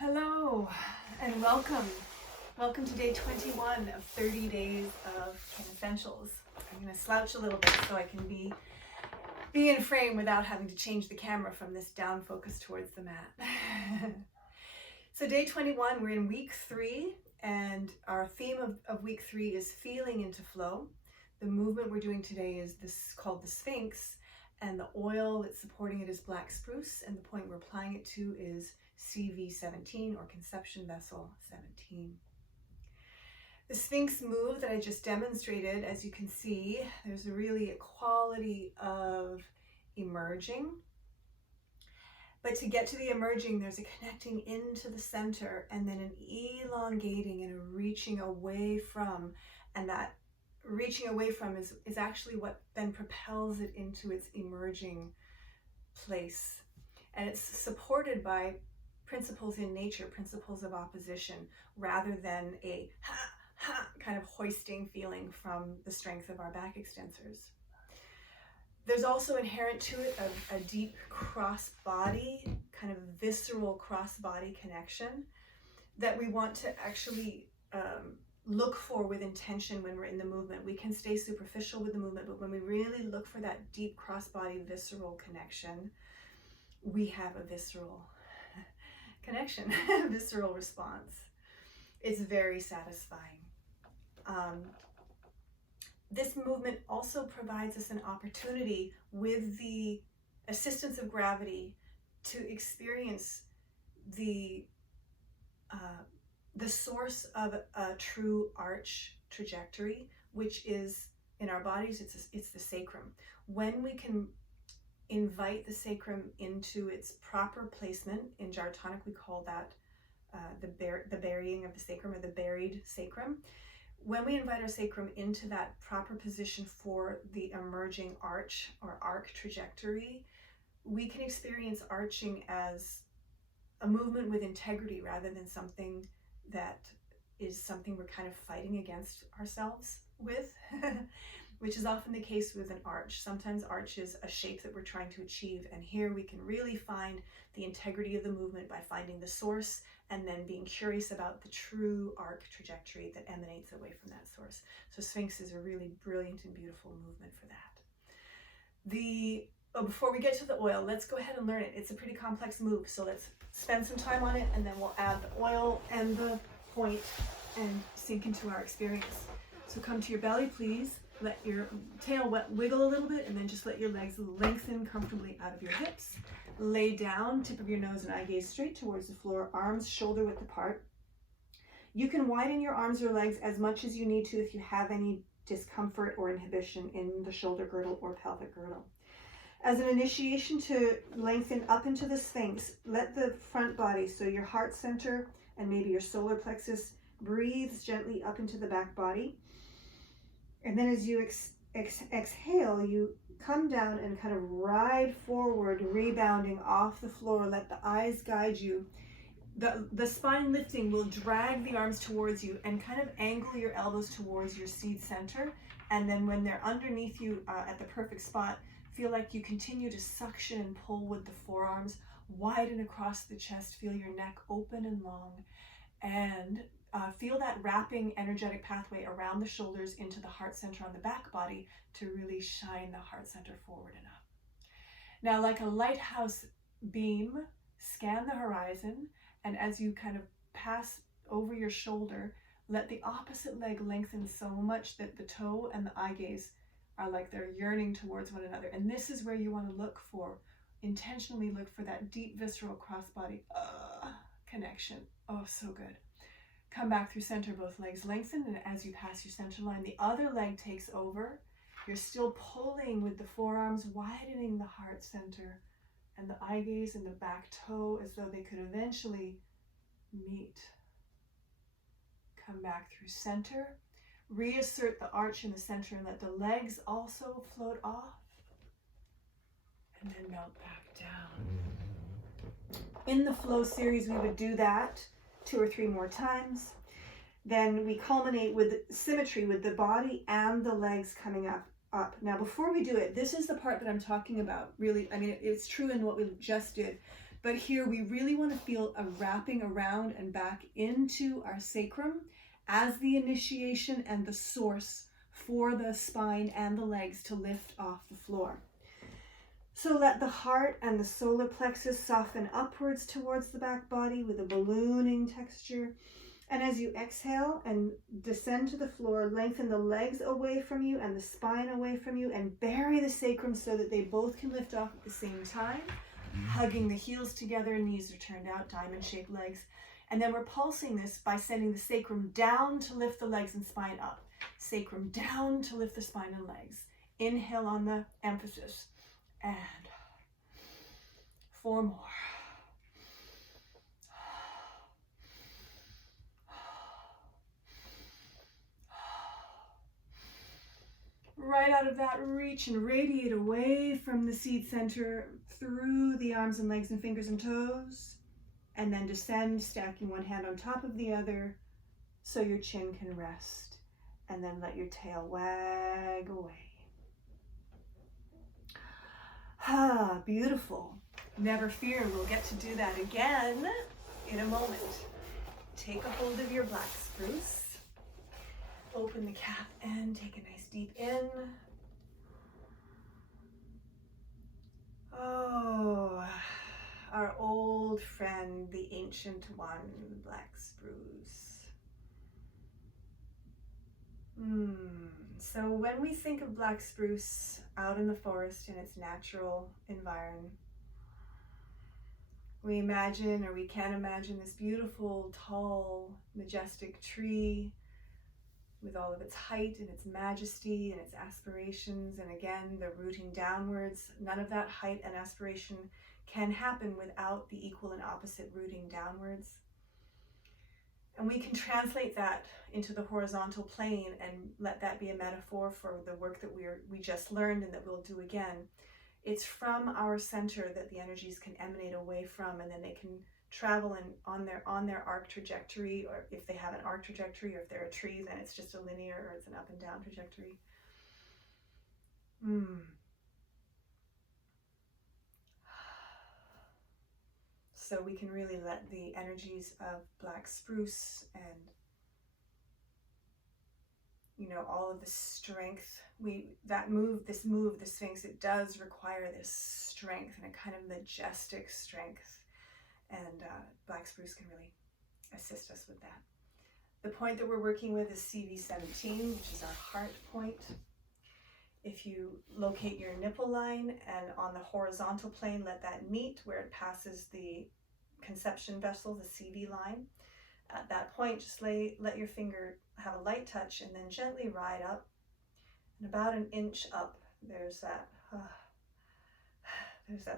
Hello and welcome. Welcome to day 21 of 30 days of KineScentials. I'm going to slouch a little bit so I can be in frame without having to change the camera from this down focus towards the mat. So day 21, we're in week 3, and our theme of week 3 is feeling into flow. The movement we're doing today is this called the Sphinx, and the oil that's supporting it is black spruce, and the point we're applying it to is CV17 or conception vessel 17. The Sphinx move that I just demonstrated, as you can see, there's really a quality of emerging. But to get to the emerging, there's a connecting into the center and then an elongating and a reaching away from. And that reaching away from is actually what then propels it into its emerging place. And it's supported by principles in nature, principles of opposition, rather than a ha kind of hoisting feeling from the strength of our back extensors. There's also inherent to it a deep cross-body, kind of visceral cross-body connection that we want to actually look for with intention when we're in the movement. We can stay superficial with the movement, but when we really look for that deep cross-body visceral connection, we have a visceral connection, visceral response. It's very satisfying. This movement also provides us an opportunity with the assistance of gravity to experience the source of a true arch trajectory, which is in our bodies, it's the sacrum. When we can invite the sacrum into its proper placement, in Jartonic we call that the burying of the sacrum, or the buried sacrum. When we invite our sacrum into that proper position for the emerging arch or arc trajectory, we can experience arching as a movement with integrity rather than something that is something we're kind of fighting against ourselves with, which is often the case with an arch. Sometimes arch is a shape that we're trying to achieve, and here we can really find the integrity of the movement by finding the source and then being curious about the true arc trajectory that emanates away from that source. So Sphinx is a really brilliant and beautiful movement for that. Before we get to the oil, let's go ahead and learn it. It's a pretty complex move, so let's spend some time on it, and then we'll add the oil and the point and sink into our experience. So come to your belly, please. Let your tail wiggle a little bit, and then just let your legs lengthen comfortably out of your hips. Lay down, tip of your nose and eye gaze straight towards the floor, arms shoulder width apart. You can widen your arms or legs as much as you need to if you have any discomfort or inhibition in the shoulder girdle or pelvic girdle. As an initiation to lengthen up into the Sphinx, let the front body, so your heart center and maybe your solar plexus, breathes gently up into the back body. And then as you exhale, you come down and kind of ride forward, rebounding off the floor. Let the eyes guide you. The spine lifting will drag the arms towards you and kind of angle your elbows towards your seed center. And then when they're underneath you at the perfect spot, feel like you continue to suction and pull with the forearms, widen across the chest. Feel your neck open and long, and feel that wrapping energetic pathway around the shoulders into the heart center on the back body to really shine the heart center forward and up. Now, like a lighthouse beam, scan the horizon, and as you kind of pass over your shoulder, let the opposite leg lengthen so much that the toe and the eye gaze are like they're yearning towards one another. And this is where you want to look for, intentionally look for that deep visceral crossbody connection. Oh, so good. Come back through center, both legs lengthen, and as you pass your center line, the other leg takes over. You're still pulling with the forearms, widening the heart center and the eye gaze and the back toe as though they could eventually meet. Come back through center. Reassert the arch in the center and let the legs also float off. And then melt back down. In the flow series, we would do that 2 or 3 more times. Then we culminate with symmetry, with the body and the legs coming up. Now, before we do it, this is the part that I'm talking about. Really, I mean, it's true in what we just did. But here we really want to feel a wrapping around and back into our sacrum as the initiation and the source for the spine and the legs to lift off the floor. So let the heart and the solar plexus soften upwards towards the back body with a ballooning texture. And as you exhale and descend to the floor, lengthen the legs away from you and the spine away from you, and bury the sacrum so that they both can lift off at the same time, hugging the heels together, knees are turned out, diamond-shaped legs. And then we're pulsing this by sending the sacrum down to lift the legs and spine up. Sacrum down to lift the spine and legs. Inhale on the emphasis. And 4 more. Right out of that, reach and radiate away from the seed center through the arms and legs and fingers and toes, and then descend, stacking one hand on top of the other so your chin can rest, and then let your tail wag away. Ah, beautiful. Never fear, we'll get to do that again in a moment. Take a hold of your black spruce. Open the cap and take a nice deep in. Oh, our old friend, the ancient one, black spruce. So when we think of black spruce out in the forest in its natural environment, we imagine, or we can imagine, this beautiful, tall, majestic tree with all of its height and its majesty and its aspirations, and again, the rooting downwards. None of that height and aspiration can happen without the equal and opposite rooting downwards. And we can translate that into the horizontal plane and let that be a metaphor for the work that we just learned and that we'll do again. It's from our center that the energies can emanate away from, and then they can travel on their arc trajectory, or if they have an arc trajectory, or if they're a tree, then it's just a linear, or it's an up and down trajectory. So we can really let the energies of black spruce and, all of the strength, this move, the Sphinx, it does require this strength and a kind of majestic strength. And black spruce can really assist us with that. The point that we're working with is CV17, which is our heart point. If you locate your nipple line and on the horizontal plane, let that meet where it passes the conception vessel, the CV line. At that point, just let your finger have a light touch and then gently ride up. And about an inch up, there's that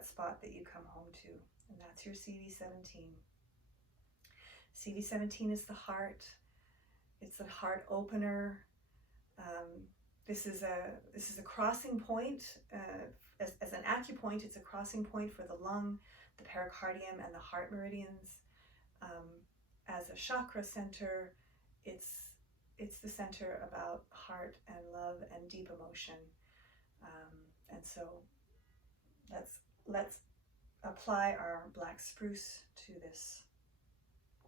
spot that you come home to. And that's your CV17. CV17 is the heart. It's a heart opener. This is a crossing point. As an acupoint, it's a crossing point for the lung, the pericardium, and the heart meridians. As a chakra center, it's the center about heart and love and deep emotion. And so let's apply our black spruce to this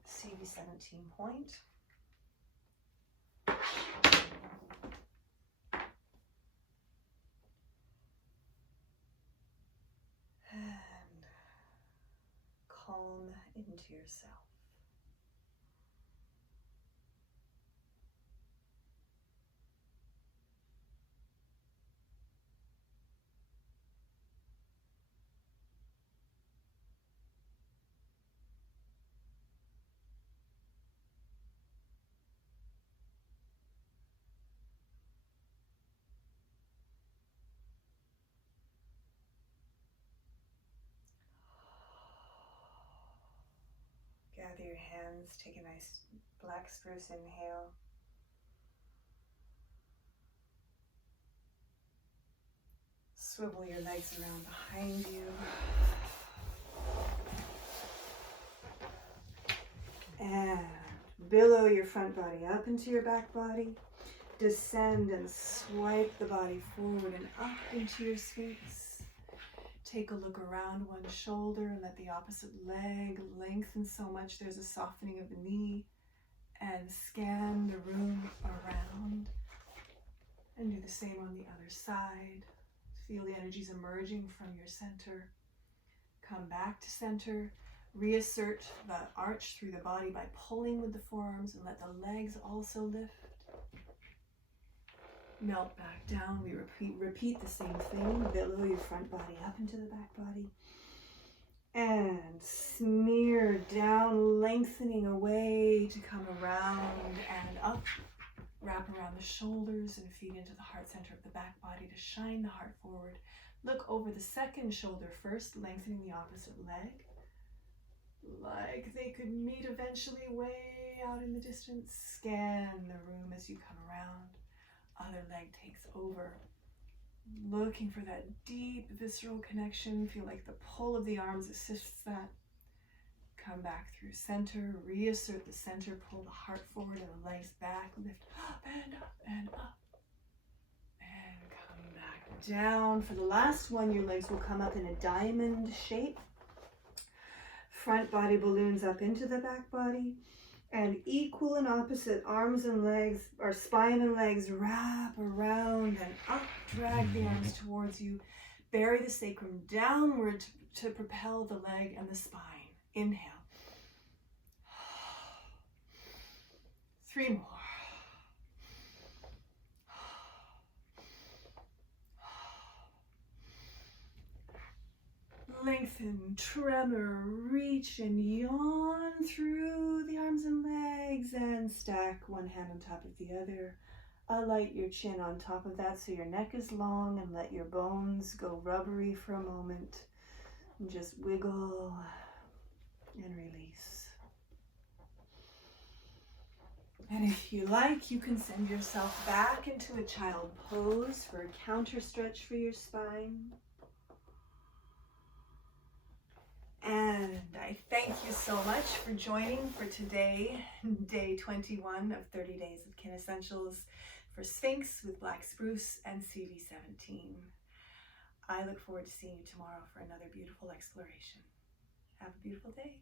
CV17 point. And calm into yourself. Gather your hands, take a nice black spruce inhale. Swivel your legs around behind you. And billow your front body up into your back body. Descend and swipe the body forward and up into your Sphinx. take a look around one shoulder and let the opposite leg lengthen so much there's a softening of the knee, and scan the room around and do the same on the other side. Feel the energies emerging from your center. Come back to center. Reassert the arch through the body by pulling with the forearms, and let the legs also lift. Melt back down. We repeat the same thing. Billow your front body up into the back body. And smear down, lengthening away to come around and up. Wrap around the shoulders and feet into the heart center of the back body to shine the heart forward. Look over the second shoulder first, lengthening the opposite leg. Like they could meet eventually way out in the distance. Scan the room as you come around. Other leg takes over. Looking for that deep visceral connection. Feel like the pull of the arms assists that. Come back through center. Reassert the center. Pull the heart forward and the legs back. Lift up and up and up. And come back down. For the last one, your legs will come up in a diamond shape. Front body balloons up into the back body. And equal and opposite arms and legs, or spine and legs, wrap around and up. Drag the arms towards you. Bury the sacrum downward to propel the leg and the spine. Inhale. 3 more. Lengthen, tremor, reach and yawn through the arms and legs, and stack one hand on top of the other. Alight your chin on top of that so your neck is long, and let your bones go rubbery for a moment. And just wiggle and release. And if you like, you can send yourself back into a child pose for a counter stretch for your spine. And I thank you so much for joining for today, day 21 of 30 days of KineScentials for Sphinx with Black Spruce and CV17. I look forward to seeing you tomorrow for another beautiful exploration. Have a beautiful day.